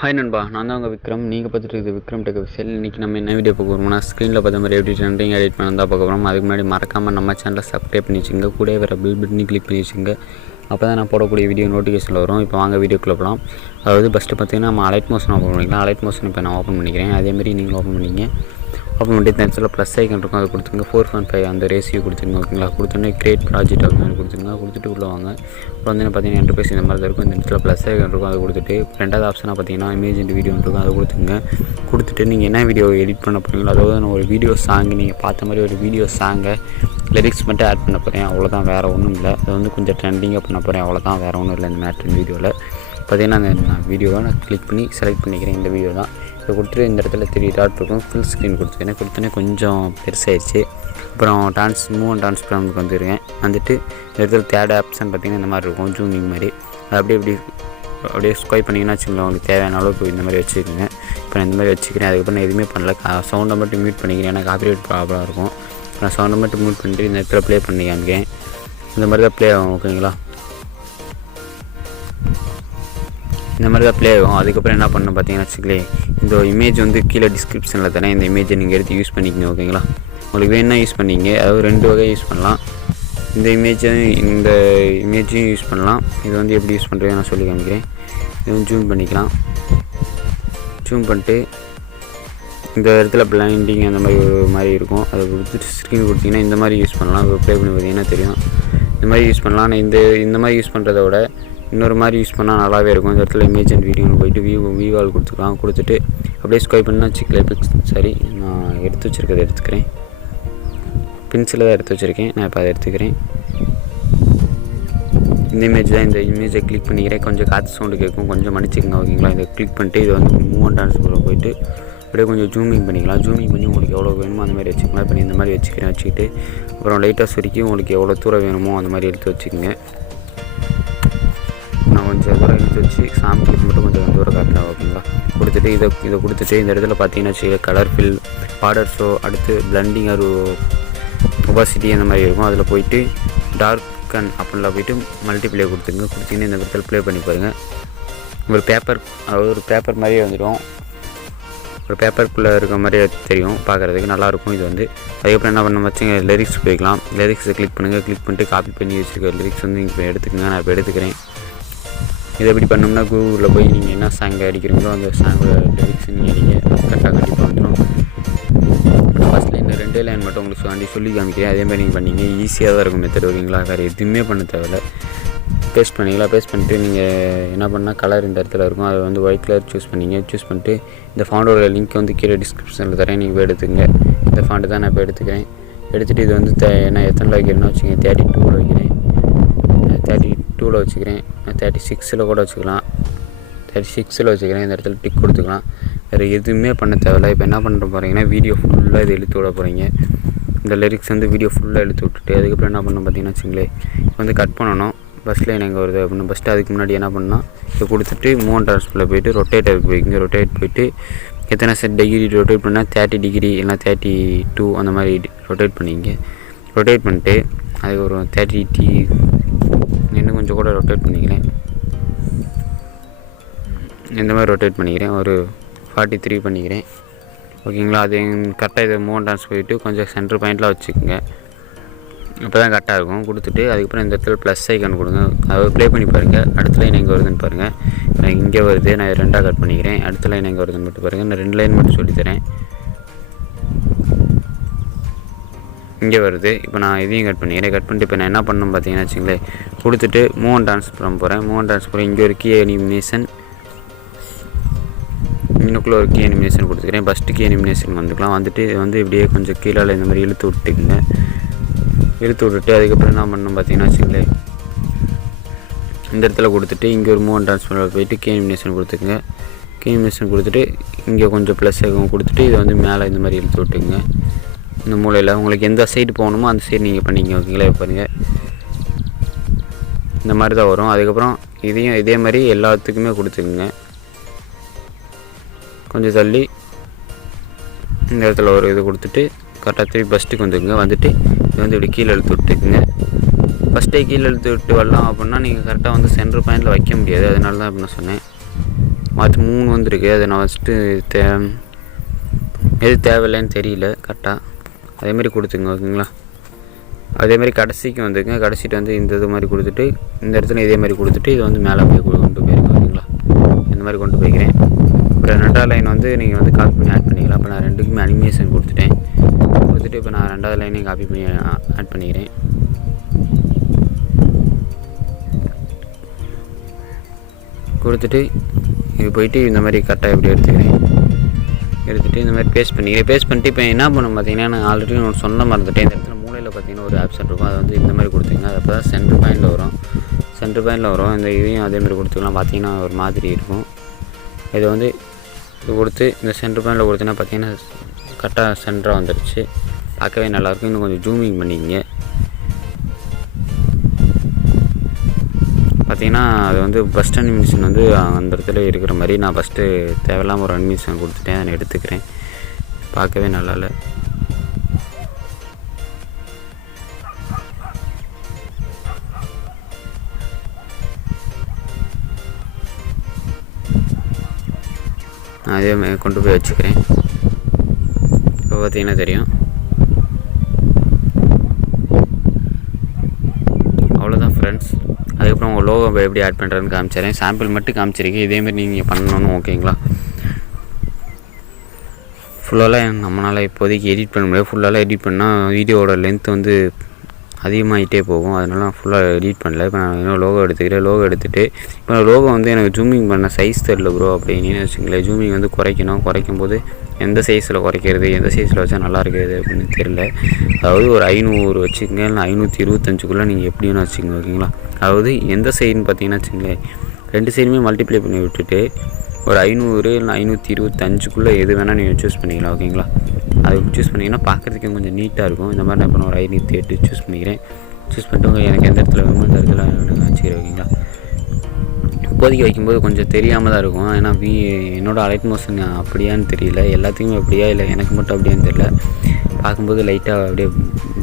Hi நண்பா, நான் தான் உங்கள் விக்ரம். நீங்கள் பார்த்துட்டு இருக்குது விக்ரம் டெக் ஆஃபீஷியல். இன்றைக்கி நம்ம என்ன வீடியோ பார்க்க போகிறோம்னா, ஸ்க்ரீனில் பார்த்த மாதிரி எப்படி ட்ரெண்டிங் எடிட் பண்ண தான் பார்க்க போகிறோம். அதுக்கு முன்னாடி மறக்காமல் நம்ம சேனலை சப்ஸ்கிரைப் பண்ணி வச்சுங்க, கூட வர பில் பட்டனி கிளிக் பண்ணி வச்சுங்க. அப்போ தான் நான் போடக்கூடிய வீடியோ நோட்டிஃபிகேஷனில் வரும். இப்போ வாங்க வீடியோக்குள்ளே போகலாம். அதாவது ஃபஸ்ட்டு பார்த்தீங்கன்னா நம்ம அலைட் மோஷன் ஓப்பன் பண்ணிக்கலாம். அலைட் மோஷன் இப்போ நான் ஓப்பன் பண்ணிக்கிறேன். அதேமாதிரி நீங்கள் ஓப்பன் பண்ணிங்க. ஓப்பன் பண்ணிட்டு இந்த இடத்துல ப்ளஸ் ஐக்கன் இருக்கும், அதை கொடுத்துங்க. 4.5 அந்த ரேஷியோ கொடுத்துங்க. ஓகேங்களா, கொடுத்தோன்னே கிரியேட் ப்ராஜெக்ட் அப்படின்னு கொடுத்துங்க. கொடுத்துட்டு உள்ளே வாங்க. அப்புறம் வந்து பார்த்தீங்கன்னா இன்டர்ஃபேஸ் இந்த மாதிரி தான் இருக்கும். இந்த இடத்துல ப்ளஸ் ஐக்கன் இருக்கும், அதை கொடுத்துட்டு ரெண்டாவது ஆப்ஷனாக பார்த்தீங்கன்னா இமேஜ் அண்ட் வீடியோ இருக்கும், அதை கொடுத்துங்க. கொடுத்துட்டு நீங்கள் என்ன வீடியோ எடிட் பண்ண போகிறீங்களோ, அதாவது நான் ஒரு வீடியோ சாங் நீங்கள் பார்த்த மாதிரி ஒரு வீடியோ சாங்கை லிரிக்ஸ் மட்டும் ஆட் பண்ண போகிறேன், அவ்வளோதான், வேறு ஒன்றும் இல்லை. அது வந்து கொஞ்சம் ட்ரெண்டிங்காக பண்ண போகிறேன், அவ்வளோதான், வேறு ஒன்றும் இல்லை. இந்த மேட்ரின் வீடியோவில் பார்த்தீங்கன்னா அந்த வீடியோவை நான் கிளிக் பண்ணி செலக்ட் பண்ணிக்கிறேன். இந்த வீடியோ தான் இதை கொடுத்துட்டு இந்த இடத்துல 3 டாட் இருக்கும், ஃபுல் ஸ்க்ரீன் கொடுத்துருக்கேன். கொடுத்தோன்னே கொஞ்சம் பெருசாகிடுச்சு. அப்புறம் மூவ் அண்ட் ட்ரான்ஸ்ஃபார்முக்கு வந்துருக்கேன். வந்துட்டு இந்த இடத்துல தேர்ட் ஆப்ஷன் பார்த்திங்கன்னா இந்த மாதிரி இருக்கும், ஜூமிங் மாதிரி. அது அப்படியே ஸ்கொய் பண்ணிங்கன்னா வச்சுக்கலாம். உங்களுக்கு தேவையான அளவுக்கு இந்த மாதிரி வச்சுக்கோங்க. இப்போ நான் இந்த மாதிரி வச்சுக்கிறேன். அதுக்கப்புறம் நான் எதுவுமே பண்ணல, சவுண்டை மட்டும் மியூட் பண்ணிக்கிறேன். ஏன்னா காப்பிரைட் ப்ராப்ளம் இருக்கும். நான் சவுண்டை மட்டும் மியூட் பண்ணிட்டு இந்த இடத்துல ப்ளே பண்ணி காமிக்கிறேன். இந்த மாதிரி தான் ப்ளே ஆகும். ஓகேங்களா, இந்த மாதிரி தான் ப்ளே ஆகும். அதுக்கப்புறம் என்ன பண்ணணும் பார்த்தீங்கன்னா வச்சுக்கலேன், இந்த இமேஜ் வந்து கீழே டிஸ்கிரிப்ஷனில் தானே இந்த இமேஜை நீங்கள் எடுத்து யூஸ் பண்ணிக்கங்க. ஓகேங்களா, உங்களுக்கு வேணும்னா யூஸ் பண்ணிங்க. அதாவது 2 வகை யூஸ் பண்ணலாம். இந்த இமேஜையும் யூஸ் பண்ணலாம். இது வந்து எப்படி யூஸ் பண்ணுறது நான் சொல்லி காமிக்கிறேன். இது வந்து ஜூம் பண்ணிக்கலாம். ஜூம் பண்ணிட்டு இந்த இடத்துல பிளைண்டிங் அந்த மாதிரி ஒரு மாதிரி இருக்கும், அதை கொடுத்துட்டு ஸ்க்ரீன் கொடுத்தீங்கன்னா இந்த மாதிரி யூஸ் பண்ணலாம். ப்ளே பண்ணி பார்த்தீங்கன்னா தெரியும், இந்த மாதிரி யூஸ் பண்ணலாம். ஆனால் இந்த மாதிரி யூஸ் பண்ணுறத விட இன்னொரு மாதிரி யூஸ் பண்ணால் நல்லாவே இருக்கும். இந்த இடத்துல இமேஜ் அண்ட் வீடியோன்னு போய்ட்டு வியூவால் கொடுத்துக்கலாம். கொடுத்துட்டு அப்படியே ஸ்கொய் பண்ணால் வச்சுக்கலாம். சரி, நான் எடுத்து வச்சுருக்கதை எடுத்துக்கிறேன். பென்சிலை தான் எடுத்து வச்சுருக்கேன். நான் இப்போ அதை எடுத்துக்கிறேன். இந்த இமேஜ் தான். இந்த இமேஜை கிளிக் பண்ணிக்கிறேன். கொஞ்சம் காற்று சவுண்டு கேட்கும், கொஞ்சம் மன்னிச்சிக்கங்க. ஓகேங்களா, இதை கிளிக் பண்ணிட்டு இதை வந்து மூவ் அண்ட் ட்ரான்ஸ்ஃபார்மில் போய்ட்டு அப்படியே கொஞ்சம் ஜூமிங் பண்ணிக்கலாம். ஜூமிங் பண்ணி உங்களுக்கு எவ்வளோ வேணுமோ அந்த மாதிரி வச்சுக்கலாம். இப்போ இந்த மாதிரி வச்சுக்கிட்டு அப்புறம் லைட்டாக சுருக்கி உங்களுக்கு எவ்வளோ தூரம் வேணுமோ அந்த மாதிரி எடுத்து வச்சுக்கோங்க. நான் கொஞ்சம் தூரம் எடுத்து வச்சு சாம்பிளுக்கு மட்டும் கொஞ்சம் தூரம் காட்டுறேன். ஓகேங்களா, கொடுத்துட்டு இதை கொடுத்துட்டு இந்த இடத்துல பார்த்தீங்கன்னா வச்சு கலர் ஃபில், பார்டர் ஷோ, அடுத்து பிளண்டிங் ஒரு ஒபாசிட்டி அந்த மாதிரி இருக்கும். அதில் போயிட்டு டார்க்கன் அப்படின்லாம் போய்ட்டு மல்டிப்ளே கொடுத்துருங்க. கொடுத்தீங்கன்னா இந்த இடத்துல ப்ளே பண்ணி பாருங்கள். ஒரு பேப்பர், அதாவது ஒரு பேப்பர் மாதிரியே வந்துடும். ஒரு பேப்பருக்குள்ளே இருக்க மாதிரியே தெரியும், பார்க்குறதுக்கு நல்லாயிருக்கும். இது வந்து அதுக்கப்புறம் என்ன பண்ண வச்சுங்க, லிரிக்ஸ் போய்க்கலாம். லிரிக்ஸை கிளிக் பண்ணுங்கள். கிளிக் பண்ணிட்டு காப்பி பண்ணி வச்சுருக்க லிரிக்ஸ் வந்து இப்போ எடுத்துக்கங்க. நான் இப்போ எடுத்துக்கிறேன். இதை எப்படி பண்ணோம்னா, கூகுளில் போய் நீங்கள் என்ன சாங் அடிக்கிறீங்களோ அந்த சாங்கோட லிரிக்ஸ் நீங்கள் அடிங்க, கரெக்டாக கண்டிப்பாக வந்துடும். ஃபஸ்ட்டில் இந்த 2 லைன் மட்டும் உங்களுக்கு சொல்லி காமிக்கிறேன். அதேமாதிரி நீங்கள் பண்ணிங்க, ஈஸியாக தான் இருக்கும் மெத்தட். ஓகேங்களா, வேறு எதுவுமே பண்ண தேவையில்லை. பேஸ்ட் பண்ணிக்கலாம். பேஸ்ட் பண்ணிட்டு நீங்கள் என்ன பண்ணால் கலர் இந்த இடத்துல இருக்கும், அதை வந்து ஒயிட் கலர் சூஸ் பண்ணிங்க. சூஸ் பண்ணிட்டு இந்த ஃபாண்டோட லிங்க் வந்து கீழே டிஸ்கிரிப்ஷனில் தரேன், நீங்கள் போய் எடுத்துங்க. இந்த ஃபாண்டு தான் நான் இப்போ எடுத்துக்கிறேன். எடுத்துகிட்டு இது வந்து நான் எத்தனை வைக்கிறேன்னு வச்சுக்கோங்க, 32 வைக்கிறேன். 32 வச்சுக்கிறேன். 36 கூட வச்சுக்கலாம். 36 வச்சுக்கிறேன். இந்த இடத்துல டிக் கொடுத்துக்கலாம். வேறு எதுவுமே பண்ண தேவையில்லை. இப்போ என்ன பண்ணுற போகிறீங்கன்னா, வீடியோ ஃபுல்லாக இது இழுத்து விட போகிறீங்க. இந்த லிரிக்ஸ் வந்து வீடியோ ஃபுல்லாக இழுத்து விட்டுட்டு அதுக்கப்புறம் என்ன பண்ணணும் பார்த்தீங்கன்னா வச்சுங்களேன், வந்து கட் பண்ணணும். ஃபஸ்ட்டில் எனக்கு வருது அப்படின்னு ஃபஸ்ட்டு அதுக்கு முன்னாடி என்ன பண்ணால் இதை கொடுத்துட்டு மூவ் அண்ட் ட்ரான்ஸ்ஃபார்மில் போய்ட்டு ரொட்டேட்டருக்கு போய்க்குங்க. ரொட்டேட் போய்ட்டு எத்தனை டிகிரி ரொட்டேட் பண்ணால் 30 டிகிரி இல்லைனா 32 அந்த மாதிரி ரொட்டேட் பண்ணிங்க. ரொட்டேட் பண்ணிட்டு அதுக்கு ஒரு 30 இன்னும் கொஞ்சம் கூட ரொட்டேட் பண்ணிக்கிறேன். இந்த மாதிரி ரொட்டேட் பண்ணிக்கிறேன். ஒரு 43 பண்ணிக்கிறேன். ஓகேங்களா, அது கரெக்டாக இதை மூவ் அண்ட் ட்ரான்ஸ்ஃபார் போய்ட்டு கொஞ்சம் சென்டர் பாயிண்ட்டில் வச்சுக்கோங்க. அப்போ தான் கரெக்டாக இருக்கும். கொடுத்துட்டு அதுக்கப்புறம் இந்த இடத்துல ப்ளஸ் ஐக்கான் கொடுங்க. அதை ப்ளே பண்ணி பாருங்கள். அடுத்த லைன் எங்கே வருதுன்னு பாருங்கள். நான் இங்கே வருது, நான் 2ஆக கட் பண்ணிக்கிறேன். அடுத்த லைன் எங்கே வருதுன்னு மட்டும் பாருங்கள். நான் 2 லைன் மட்டும் சொல்லித்தரேன். இங்கே வருது. இப்போ நான் இதையும் கட் பண்ணிக்கிறேன். கட் பண்ணிட்டு இப்போ நான் என்ன பண்ணணும் பார்த்தீங்கன்னா வச்சுங்களேன், கொடுத்துட்டு மூவ் அண்ட் ட்ரான்ஸ்ஃபார்ம் போகிறேன். மூவ் அண்ட் ட்ரான்ஸ்ஃபார்ம் இங்கே ஒரு கீ அனிமேஷன், இன்னுக்குள்ளே ஒரு கீ அனிமேஷன் கொடுத்துக்கிறேன். ஃபஸ்ட்டு கீ அனிமேஷன் வந்துக்கலாம். வந்துட்டு வந்து இப்படியே கொஞ்சம் கீழே இந்த மாதிரி இழுத்து விட்டுக்குங்க. இழுத்து விட்டுட்டு அதுக்கப்புறம் என்ன பண்ணணும் பார்த்தீங்கன்னா வச்சுங்களேன், இந்த இடத்துல கொடுத்துட்டு இங்கே ஒரு மூவ் அண்ட் ட்ரான்ஸ்ஃபார்மில் போய்ட்டு கீ அனிமேஷன் கொடுத்துக்குங்க. கீ அனிமேஷன் கொடுத்துட்டு இங்கே கொஞ்சம் ப்ளஸ் கொடுத்துட்டு இதை வந்து மேலே இந்த மாதிரி இழுத்து விட்டுக்குங்க. இந்த மூலையில் உங்களுக்கு எந்த சைடு போகணுமோ அந்த சைடு நீங்கள் பண்ணிங்க. ஓகேங்களா, பாருங்கள் இந்த மாதிரி தான் வரும். அதுக்கப்புறம் இதையும் இதே மாதிரி எல்லாத்துக்குமே கொடுத்துக்குங்க. கொஞ்சம் தள்ளி இந்த இடத்துல ஒரு இது கொடுத்துட்டு கரெக்டாக திருப்பி ஃபஸ்ட்டுக்கு வந்துக்குங்க. வந்துட்டு இது வந்து இப்படி கீழே இழுத்து விட்டுக்குங்க. ஃபஸ்ட்டே கீழே இழுத்து விட்டு வரலாம் அப்படின்னா நீங்கள் கரெக்டாக வந்து சென்டர் பாயிண்டில் வைக்க முடியாது. அதனால தான் இப்படி நான் சொன்னேன். மற்ற 3 வந்திருக்கு. அதை நான் ஃபஸ்ட்டு எது தேவையில்லைன்னு தெரியல கரெக்டாக. அதேமாதிரி கொடுத்துங்க ஓகேங்களா. அதேமாதிரி கடைசிக்கு வந்துங்க. கடைசிட்டு வந்து இந்த இது மாதிரி கொடுத்துட்டு இந்த இடத்துல இதே மாதிரி கொடுத்துட்டு இதை வந்து மேலே போய் கொண்டு போயிருங்க ஓகேங்களா. இந்த மாதிரி கொண்டு போய்க்கிறேன். அப்புறம் 2வது லைன் வந்து நீங்கள் வந்து காப்பி பண்ணி ஆட் பண்ணிக்கலாம். இப்போ நான் 2க்குமே அனிமேஷன் கொடுத்துட்டேன். கொடுத்துட்டு இப்போ நான் 2வது லைனையும் காப்பி பண்ணி ஆட் பண்ணிக்கிறேன். கொடுத்துட்டு இது போயிட்டு இந்த மாதிரி கரெக்டாக எப்படி எடுத்துகிட்டு இந்த மாதிரி பேஸ்ட் பண்ணிட்டு இப்போ என்ன பண்ணணும் பார்த்தீங்கன்னா, நான் ஆல்ரெடி ஒன்று சொன்ன மறந்துட்டேன். இந்த இடத்துல மூலையில் பார்த்தீங்கன்னா ஒரு ஆப்ஷன் இருக்கும். அதை வந்து இந்த மாதிரி கொடுத்துங்க. அது அப்போ தான் சென்டர் பாயிண்டில் வரும். இந்த இதையும் அதேமாதிரி கொடுத்துக்கலாம். பார்த்தீங்கன்னா ஒரு மாதிரி இருக்கும். இதை வந்து இது கொடுத்து இந்த சென்டர் பாயிண்டில் கொடுத்தீங்கன்னா பார்த்தீங்கன்னா கரெக்டாக சென்டராக வந்துடுச்சு. பார்க்கவே நல்லாயிருக்கும். இன்னும் கொஞ்சம் ஜூமிங் பண்ணிக்கிங்க. பார்த்திங்கன்னா அது வந்து ஃபஸ்ட் அனிமேஷன் வந்து அந்த இடத்துல இருக்கிற மாதிரி நான் ஃபஸ்ட்டு தேவையில்லாமல் ஒரு அனிமேஷன் கொடுத்துட்டேன். அதை எடுத்துக்கிறேன். பார்க்கவே நல்லா இல்லை. அதே மாதிரி கொண்டு போய் வச்சுக்கிறேன். இப்போ பார்த்திங்கன்னா தெரியும். அவ்வளோதான் ஃப்ரெண்ட்ஸ். அதுக்கப்புறம் உங்கள் லோகோ எப்படி ஆட் பண்ணுறதுன்னு காமிச்சிடுறேன். சாம்பிள் மட்டும் காமிச்சிருக்கேன். இதேமாதிரி நீங்கள் பண்ணணும் ஓகேங்களா. ஃபுல்லாலாம் நம்மளால் இப்போதைக்கு எடிட் பண்ண முடியாது. ஃபுல்லாலாம் எடிட் பண்ணால் வீடியோவோட லென்த் வந்து அதிகமாகிட்டே போகும். அதனால நான் ஃபுல்லாக எடிட் பண்ணல. இப்போ நான் இன்னும் லோகோ எடுத்துக்கிறேன். லோகோ எடுத்துகிட்டு இப்போ லோகோ வந்து எனக்கு ஜூமிங் பண்ண சைஸ் தெரில ப்ரோ அப்படின்னு வச்சுங்களேன். ஜூமிங் வந்து குறைக்கும் போது எந்த சைஸில் குறைக்கிறது, எந்த சைஸில் வச்சா நல்லா இருக்குது அப்படின்னு தெரியல. அதாவது ஒரு 500 வச்சுக்கோங்க, இல்லை 525க்குள்ளே நீங்கள் எப்படின்னு வச்சுக்கோங்க ஓகேங்களா. அதாவது எந்த சைடுன்னு பார்த்தீங்கன்னா வச்சுங்களேன், 2 சைடுமே மல்டிப்ளை பண்ணி விட்டுட்டு ஒரு 500 இல்லை 525க்குள்ளே எது வேணால் நீங்கள் சூஸ் பண்ணிக்கலாம் ஓகேங்களா. அது சூஸ் பண்ணிங்கன்னா பார்க்குறதுக்கு கொஞ்சம் நீட்டாக இருக்கும். இந்த மாதிரி நான் இப்போ ஒரு 508 சூஸ் பண்ணிக்கிறேன். சூஸ் பண்ணிட்டு எனக்கு எந்த இடத்துல வேணுமோ அந்த இடத்துல வச்சுக்கிறேன் ஓகேங்களா. இப்போதைக்கு வைக்கும்போது கொஞ்சம் தெரியாமல் தான் இருக்கும். ஏன்னா என்னோடய அலைட் மோஷன் அப்படியான்னு தெரியல. எல்லாத்துக்குமே அப்படியா இல்லை எனக்கு மட்டும் அப்படியான்னு தெரியல. பார்க்கும்போது லைட்டாக அப்படியே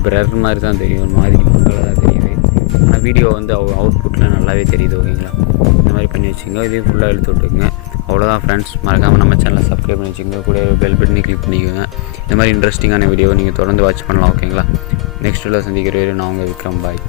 பிளர் மாதிரி தான் தெரியும். ஒரு மாதிரி மக்களாக தான் தெரியுது. ஆனால் வீடியோ வந்து அவுட்புட்டில் நல்லாவே தெரியுது ஓகேங்களா. இந்த மாதிரி பண்ணி வச்சுங்க. இதையும் ஃபுல்லாக எடுத்து விட்டுக்குங்க. அவ்வளோதான் ஃப்ரெண்ட்ஸ். மறக்காமல் நம்ம சேனலை சப்ஸ்கிரைப் பண்ணி வச்சுக்கோங்க. கூட பெல் பட்டனை கிளிக் பண்ணிக்கோங்க. இந்த மாதிரி இன்ட்ரெஸ்டிங்கான வீடியோவை நீங்கள் தொடர்ந்து வாட்ச் பண்ணலாம் ஓகேங்களா. நெக்ஸ்ட் வீடியோவில் சந்திக்கிற வரை நான் உங்கள் விக்ரம். பாய்.